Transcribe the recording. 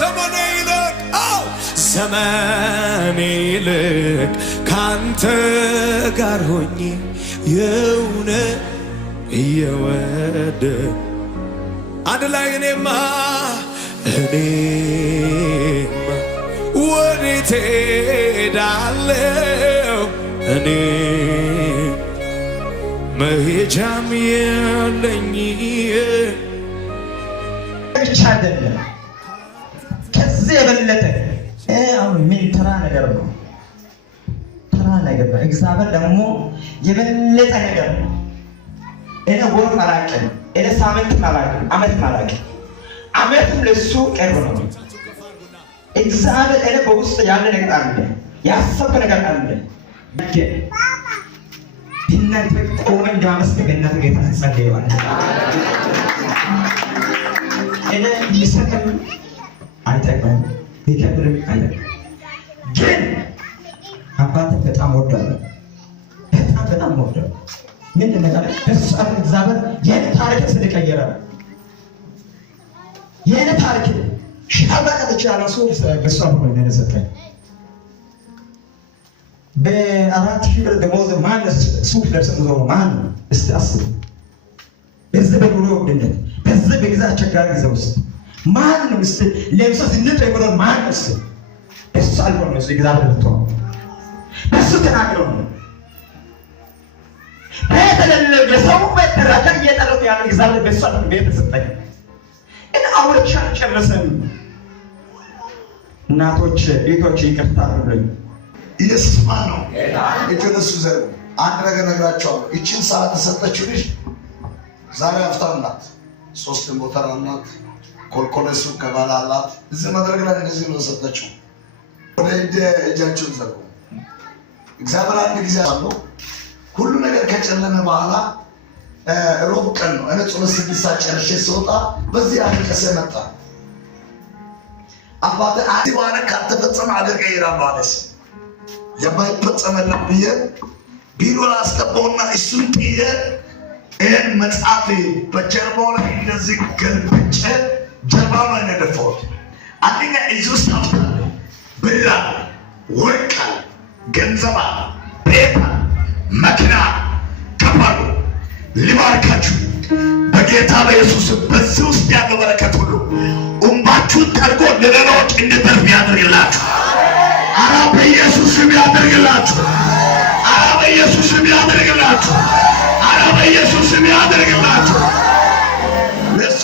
ዘመኔ ይልቅ ዘመኔ ይልቅ ካንተ ጋር ሆኜ የእውነት እየወደ አንድ ላይ እኔማ ወዴት ሄዳለሁ እኔ መሄጃም የለኝ ብቻ አይደለም ከዚህ የበለጠ ምን ተራ ነገር ነው። እግዚአብሔር ደግሞ የበለጠ ነገር ነው። እኔ ወር አላውቅም፣ እኔ ሳምንት አላውቅም፣ ዓመት አላውቅም። ዓመትም ለሱ ቅርብ ነው። እግዚአብሔር እኔ በውስጥ ያለ ነገር አለ፣ ያሰብኩ ነገር አለ። እናንተ ቆመን እንዳመስገናት ጌታ ጸልየዋል። እኔ ይሰከም አይጠቅምም፣ ይከብርም አይደለም። ግን አባቴ በጣም ወዳለሁ፣ በጣም ወዳለሁ። ምንድን ነው እሱ እግዚአብሔር የኔ ታሪክ ስለቀየረ የኔ ታሪክ ሻባቃ ተቻለ ሰው በሷ ነው እንደሰጠኝ በ4,000 ብር ደሞዝ ማን ሱፍ ለብሰህ ነው ማን እስቲ አስብ። በዚህ በኑሮ ውድነት በዚህ በጊዜ አስቸጋሪ ጊዜ ውስጥ ማን ነው እስቲ ለብሰህ ዝንጥ ብሎ ማን እስቲ እሱ አልሆነ ነው እግዚአብሔር ልትሆን እሱ ተናግሮ ነው በተለለ ለሰው በተራካ እየጠረጠ ያለ እግዚአብሔር በሷ ቤት ተሰጠኝ እና አውርቻ ጨረሰን። እናቶች ቤቶች ይቅርታ አድርጉልኝ። ኢየሱስ ማን ነው? እጆቹ ዘሩ አንድ ነገር ነግራቸዋለሁ። እቺን ሰዓት ተሰጠችው ልጅ ዛሬ አፍታም ናት፣ 3 ሞተር ናት፣ ኮልኮለሱ ከባላ አላት። እዚህ መድረክ ላይ እንደዚህ ነው ተሰጠችው። ወደ እጃቸውን ዘሩ። እግዚአብሔር አንድ ጊዜ አለው ሁሉ ነገር ከጨለመ በኋላ ሮብ ቀን ነው። እኔ ጾም 6 ሰዓት ጨርሼ ስወጣ በዚህ አልቀሰ መጣ። አባቴ አዲ ዋና ከተፈጸመ አገር ቀይራለሁ አለስ የማይፈጸመላ ብዬ ቢሮ አስገባውና እሱን ጥዬ ይህን መጽሐፍ በጀርባው ላይ እንደዚህ ገልብጬ ጀርባው ላይ ነደፈሁት። አንደኛ እዚህ ውስጥ ሀብታል፣ ብር፣ ወርቅ፣ ገንዘብ፣ ቤት፣ መኪና ከባዱ ሊባርካችሁ በጌታ በኢየሱስ በዚህ ውስጥ ያለው በረከት ሁሉ እንባችሁን ጠርጎ ለሌሎች እንድትተርፉ ያደርግላችሁ። አረ በኢየሱስ ስም ያደርግላችሁ። አረ በኢየሱስ ስም ያደርግላችሁ። አረ በኢየሱስ ስም ያደርግላችሁ። ለሱ